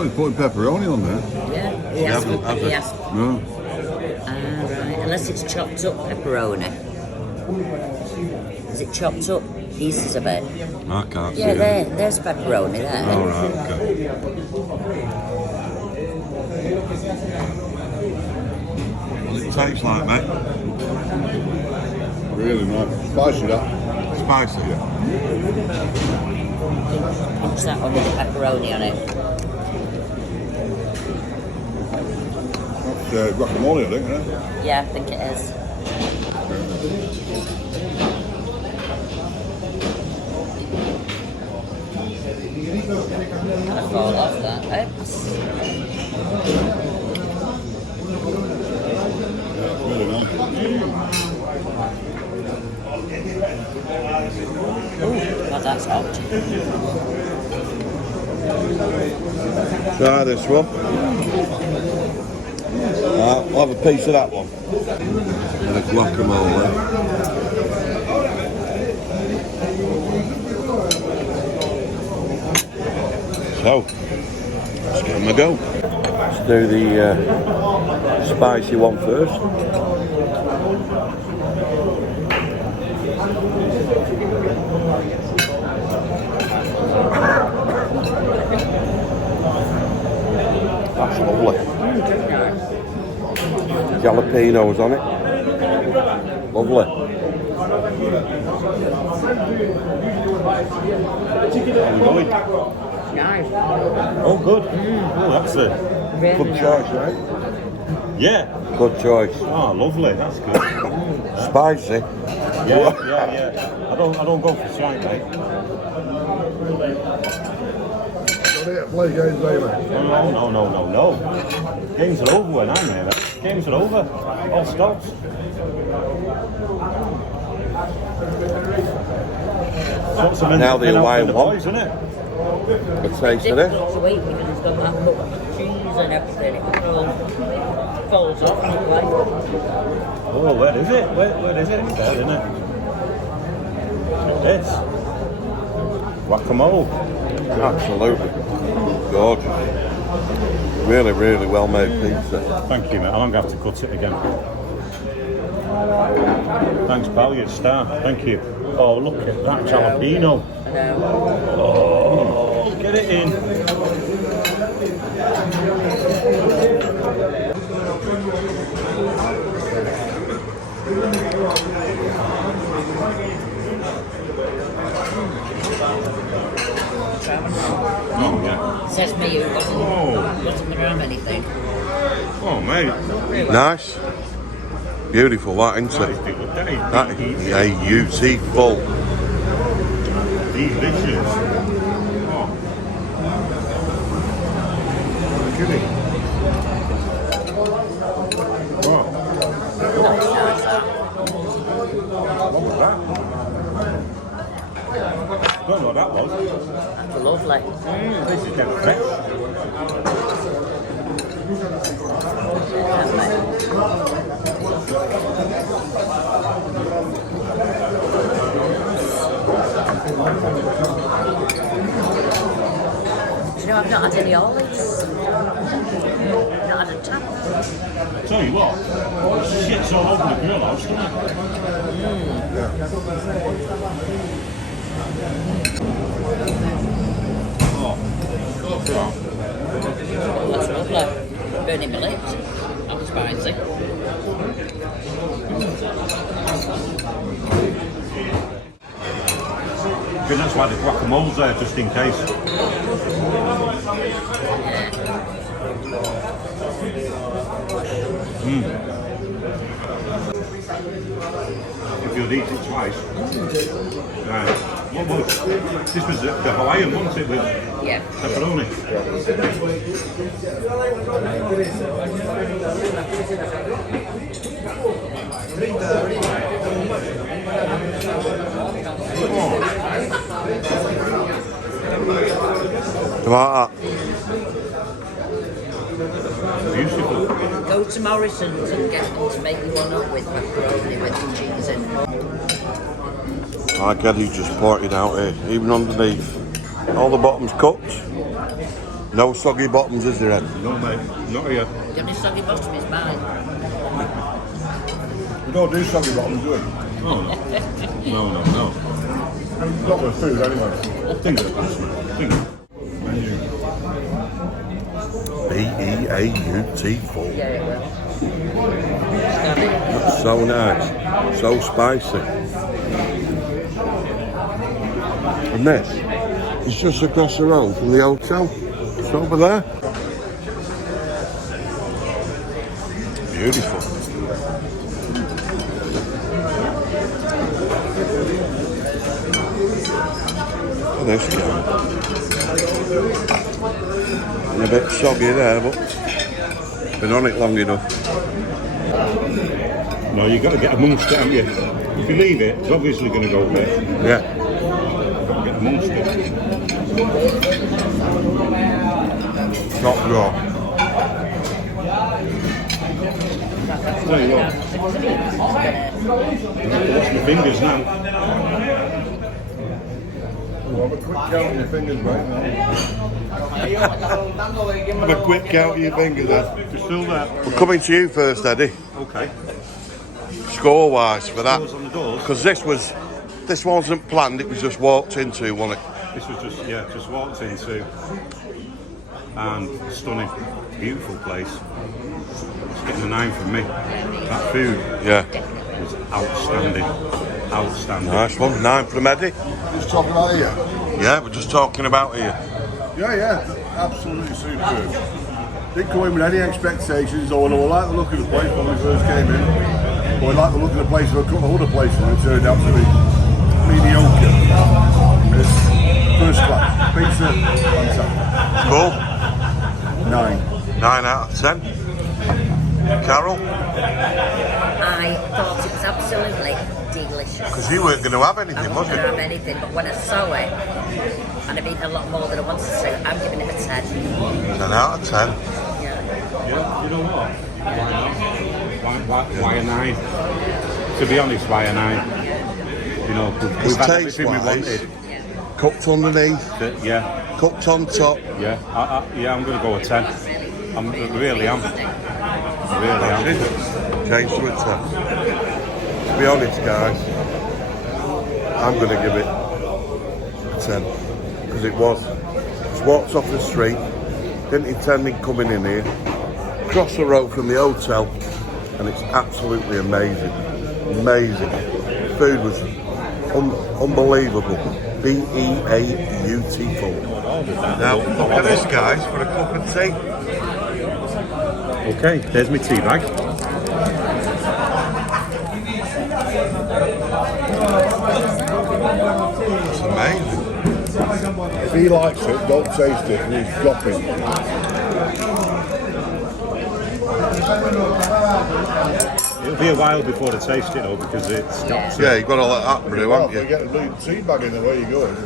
thought he's putting pepperoni on there. Yeah, he has. No. Right. Unless it's chopped up pepperoni. Is it chopped up pieces of it? I can't see Yeah, it. there's pepperoni there. All right, okay. What does it taste like, mate? Really nice. Spicy, that. Spicy? Yeah. Pinch that one with the pepperoni on it. That's guacamole, I think, isn't it? Yeah, I think it is. Kind of fall off that. Oops. Really nice. Ooh, God, that's hot. Try this one. I'll have a piece of that one. And a guacamole. So, let's give them a go. Let's do the spicy one first. That's lovely. Jalapenos on it. Lovely. How we going? Nice. Oh, good. Oh, that's a Really Good nice. choice, right? yeah. Good choice. Oh, lovely. That's good. Spicy. Yeah. I don't go for shine, mate. Play games, No. Games are over when I'm here. Games are over. All stops. Now the away the one. boys, isn't it? Good taste of it. Difficult to eat because it's got that much cheese and everything. It all falls off that way. Oh, where is it? Where is it? It's there, isn't it? It's guacamole. Absolutely. Gorgeous. Really, really well made pizza. Thank you, mate. I'm going to have to cut it again. Thanks, pal. You're a star. Thank you. Oh, look at that jalapeno. I know. Oh, get it in. Oh, yeah. Says me who wasn't around anything. Oh, mate. Nice. Beautiful, that, isn't it? That is beautiful. Delicious. Oh. Look at it. Oh. That's nice, that. What was that? Don't know what that was. That's lovely. This is getting fresh. Do you know I've not had any olives? Not had a tap. Tell you what, shit's all over the grill house, isn't it? Oh, that's lovely. Burning my lips. That was spicy. I think that's why the guacamole's there, just in case. If you'd eat it twice. What was this? Was the Hawaiian, wasn't it, with pepperoni? Like that. Beautiful. Go to Morrison's and get them to make you one up with pepperoni with the cheese in it. Like Eddie's just pointed out here, even underneath, all the bottom's cooked. No soggy bottoms, is there, Ed? No, mate, not here. The only soggy bottom is mine. We don't do soggy bottoms, do we? Oh, no. No. Not with food, anyway. Finger. Menu. Beautiful. Yeah, it will. That's so nice. So spicy. And this is just across the road from the hotel. It's over there. Beautiful. Look at this guy. And a bit soggy there, but been on it long enough. No, you've got to get amongst it, haven't you? If you leave it, it's obviously going to go a bit. Yeah. You've got to get amongst it. Not raw. Tell you what, I have to wash my fingers now. Well, have a quick count of your fingers, mate. Have a quick count of your fingers, Ed. You're still there? We're coming to you first, Eddie. Okay. Score-wise for that. Doors on the doors. Because this wasn't planned, it was just walked into, wasn't it? This was just walked into. And stunning, beautiful place. It's getting a 9 from me. That food Yeah. was outstanding. Outstanding. Nice one. 9 from Eddie. Just talking about here. Yeah, we're just talking about here. Yeah, absolutely superb. Didn't come in with any expectations, or I like the look of the place when we first came in, or I like the look of the place of a couple of other places, and it turned out to be mediocre. It's first class. Pizza, fantastic. Cool. 9. 9 out of 10. Carol? I thought it was absolutely delicious. Because you weren't going to have I anything, was wasn't you? going to have anything, but when I saw it, and I've eaten a lot more than I wanted to, I'm giving it a 10. 10 out of 10. Yeah. Yeah, you know what? Why a 9? To be honest, why a 9? You know, we've had everything we wanted. Cooked underneath, Yeah, cooked on top. yeah, I'm going to go a 10. I really am. I really am. Changed to a 10. To be honest, guys, I'm going to give it a 10. Because it was. Just walked off the street, didn't intend me coming in here, across the road from the hotel, and it's absolutely amazing. Amazing. Food was unbelievable. beautiful. Now, look at this, guys, for a cup of tea. Okay, there's my tea bag. It's amazing. If he likes it, don't taste it, and he's dropping. It'll be a while before I taste it though, because it's got to. Yeah, you've got to let that brew, haven't You you? get a blue tea bag in the way you're going.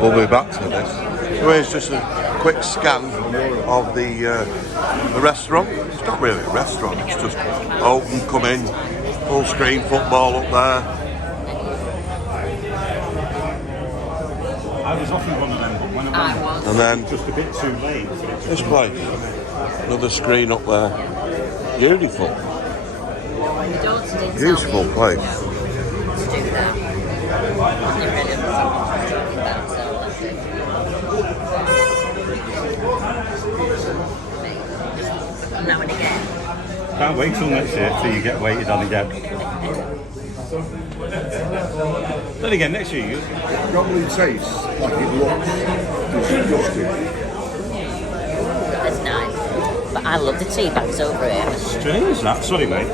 We'll be back to this. So here's just a quick scan of the restaurant. It's not really a restaurant, it's just open, come in, full screen football up there. I was offered one of them, but when I went, And then just a bit too late. this place, another screen up there. Beautiful, My daughter did tell beautiful me place. to do that. Wasn't really understanding what I was talking about, so that's it. Now and again. Can't wait till next year till you get waited on again. Then again, next year you. It probably tastes like it looks disgusting. That's nice. But I love the tea bags over here. Strange that. Sorry, mate.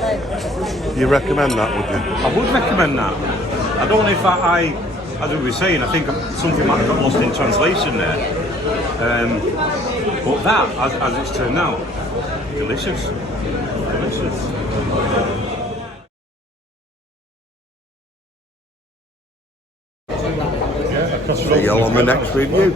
You recommend that, would you? I would recommend that. I don't know if as we were saying, I think something might have got lost in translation there. But that, as it's turned out, delicious. Delicious. See you on the next review.